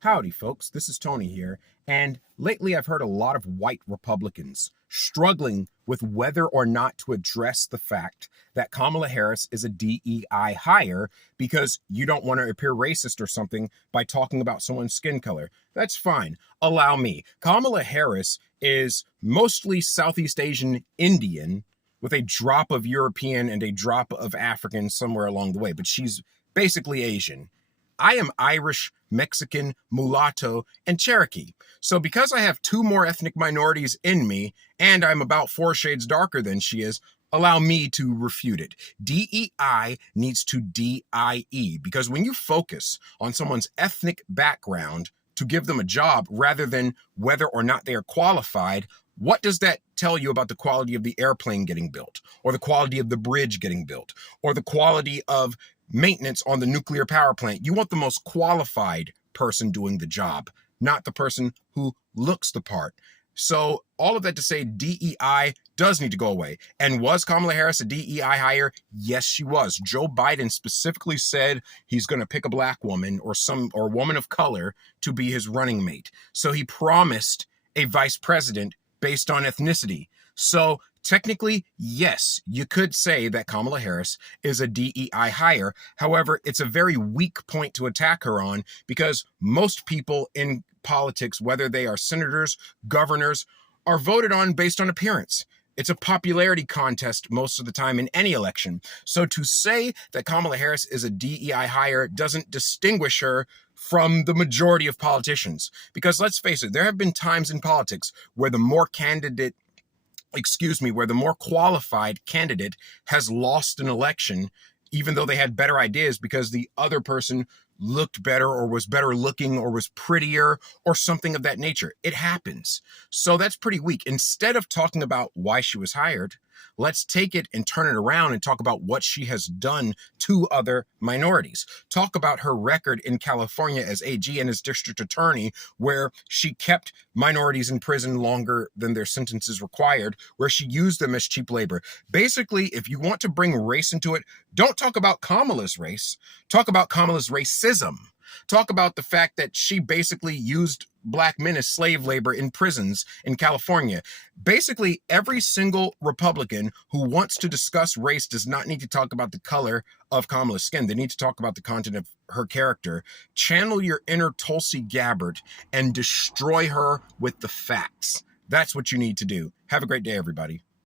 Howdy, folks. This is Tony here. And lately, I've heard a lot of white Republicans struggling with whether or not to address the fact that Kamala Harris is a DEI hire because you don't want to appear racist or something by talking about someone's skin color. That's fine. Allow me. Kamala Harris is mostly Southeast Asian Indian with a drop of European and a drop of African somewhere along the way, but she's basically Asian. I am Irish, Mexican, mulatto, and Cherokee. So because I have two more ethnic minorities in me, and I'm about 4 shades darker than she is, allow me to refute it. DEI needs to DIE, because when you focus on someone's ethnic background to give them a job rather than whether or not they are qualified, what does that tell you about the quality of the airplane getting built, or the quality of the bridge getting built, or the quality of maintenance on the nuclear power plant? You want the most qualified person doing the job, not the person who looks the part. So all of that to say, DEI does need to go away. And was Kamala Harris a DEI hire? Yes, she was. Joe Biden specifically said he's going to pick a black woman or woman of color to be his running mate. So he promised a vice president based on ethnicity. So technically, yes, you could say that Kamala Harris is a DEI hire. However, it's a very weak point to attack her on, because most people in politics, whether they are senators, governors, are voted on based on appearance. It's a popularity contest most of the time in any election. So to say that Kamala Harris is a DEI hire doesn't distinguish her from the majority of politicians. Because let's face it, there have been times in politics where the more qualified candidate has lost an election, even though they had better ideas, because the other person looked better or was better looking or was prettier or something of that nature. It happens. So that's pretty weak. Instead of talking about why she was hired, let's take it and turn it around and talk about what she has done to other minorities. Talk about her record in California as AG and as district attorney, where she kept minorities in prison longer than their sentences required, where she used them as cheap labor. Basically, if you want to bring race into it, don't talk about Kamala's race. Talk about Kamala's racism. Talk about the fact that she basically used black men as slave labor in prisons in California. Basically, every single Republican who wants to discuss race does not need to talk about the color of Kamala's skin. They need to talk about the content of her character. Channel your inner Tulsi Gabbard and destroy her with the facts. That's what you need to do. Have a great day, everybody.